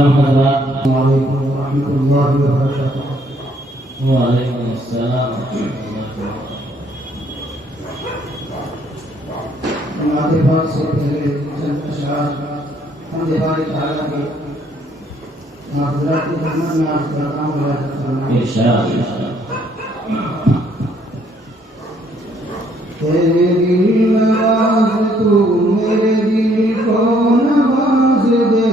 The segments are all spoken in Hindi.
Assalamualaikum warahmatullahi wabarakatuh. Waalaikumsalam. हमारे पास से पहले चंद अशआर हम दीवार ताला के माफ़रत की खिदमत में अर्ज़ करता हूँ। इंशाअल्लाह। तेरे दिल नवाज़ तू मेरे दिल को नवाज़ दे,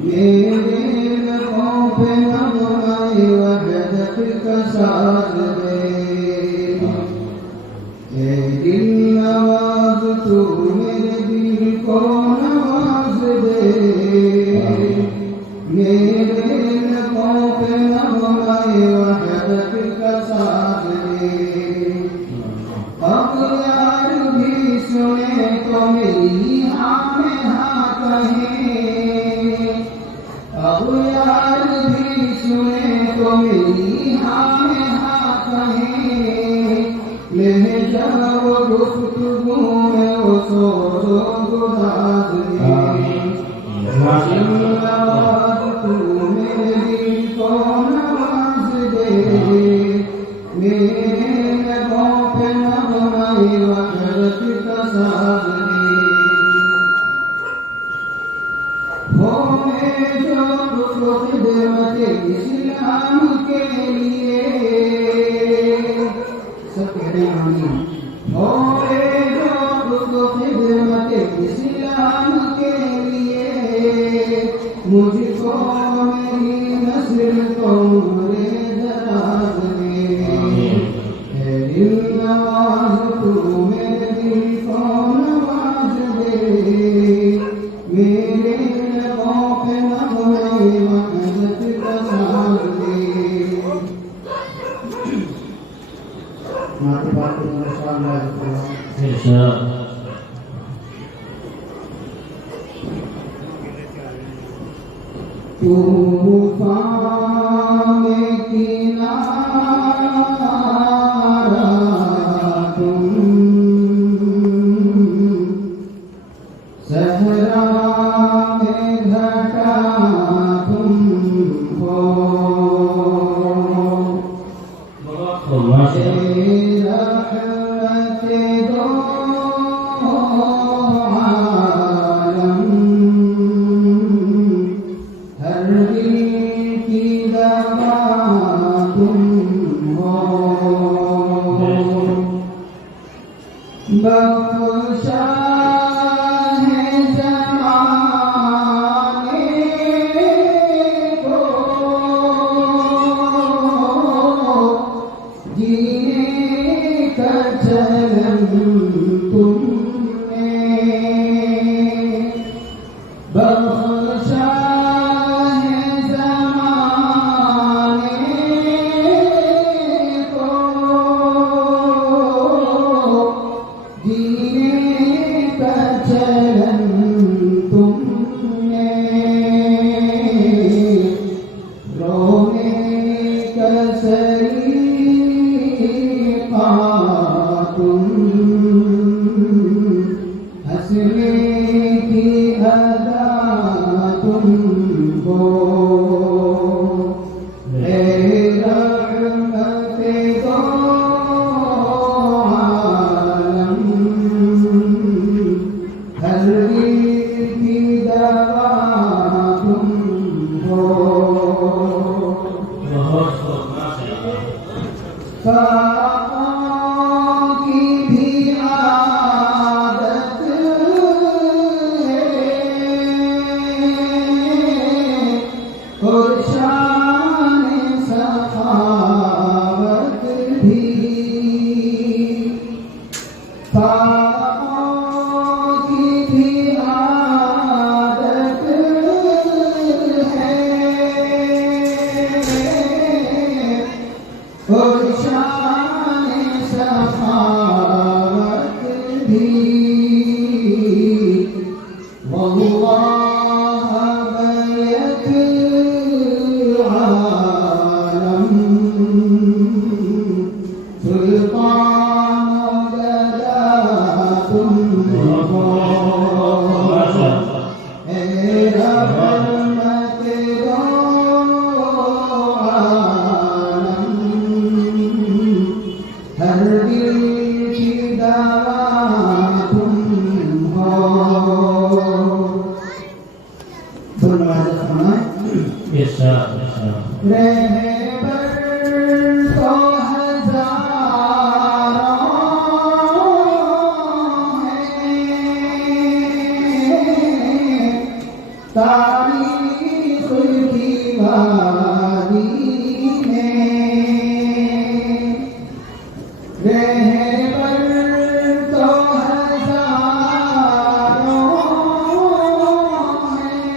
मेरे लबों पे नग़्मे वहदत का साज़ दे। तेरे दिल नवाज़ तू मेरे दिल को नवाज़ दे, मेरे लबों पे नग़्मे वहदत का साज़ दे। अब यार भी सुने तो मेरी हाँ में हाँ कहे, अब यार भी सुने तो मेरी हाँ में हाँ कहे। लहजा वो गुफ्तगू में वो सोचो गुदाज दे। नवाज़ तू मेरे दिल को नवाज़ दे, मेरे लबों पे नग़्मे वहदत का साज़ दे। हो मैं जो खिदमत इस्लाम के लिए सब कह रहे हैं आमीन। हो मैं जो खिदमत इस्लाम के लिए, मुझको मेरी नस्ल को उम्रे दराज दे। है दिल नवाज़ तू मेरे दिल को नवाज़ दे, मेरे लबों पे नग़्मे वहदत का साज़ दे। माते बात इंशाअल्लाह। इंशाअल्लाह। तूफ़ान में किनारा तुम, सहरा में घटा तुम हो। रहमते दो आलम, हर दिल की दवा तुम हो। बख्शा है ज़माने को, जीने का चलन तुमने। बख्शा है ज़माने को, जीने का चलन तुमने। रोने का सलीक़ा तुम, हंसने की अदा तुम हो। रहमते दो आलम, हर दिल की दवा तुम हो। फ़ाक़ों की भी आदत है, और शान सखावत भी। फ़ाक़ों की भी आदत है, और शान सखावत भी। वल्लाह बैत रहमत दो आलम, हर दिल की दवा तुम हो। धन्यवाद फरमाएं। इरशाद इरशाद रहबर तो हजारों हैं, तारीख की वादी में रहबर तो हजारों हैं,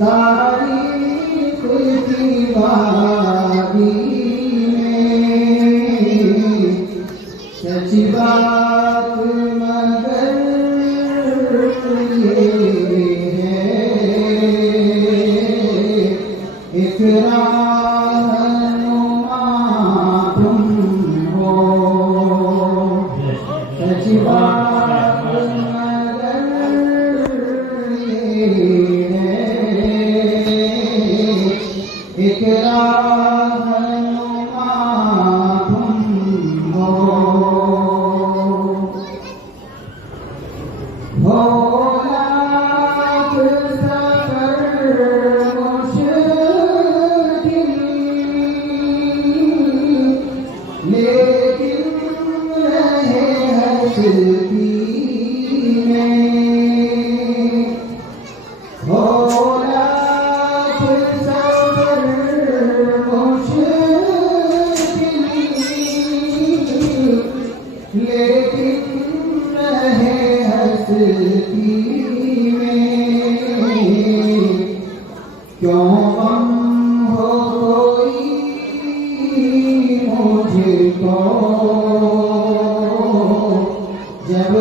तारीख की वादी में सच बात मगर ये है, एक रहनुमा तुम हो। सच बात मगर ये है, एक रहनुमा तुम हो। लाख सफर मुश्किल, लेकिन रहे हस्ती में। लाख सफर मुश्किल, लेकिन रहे हस्ती में। क्यों गम हो कोई मुझको, जब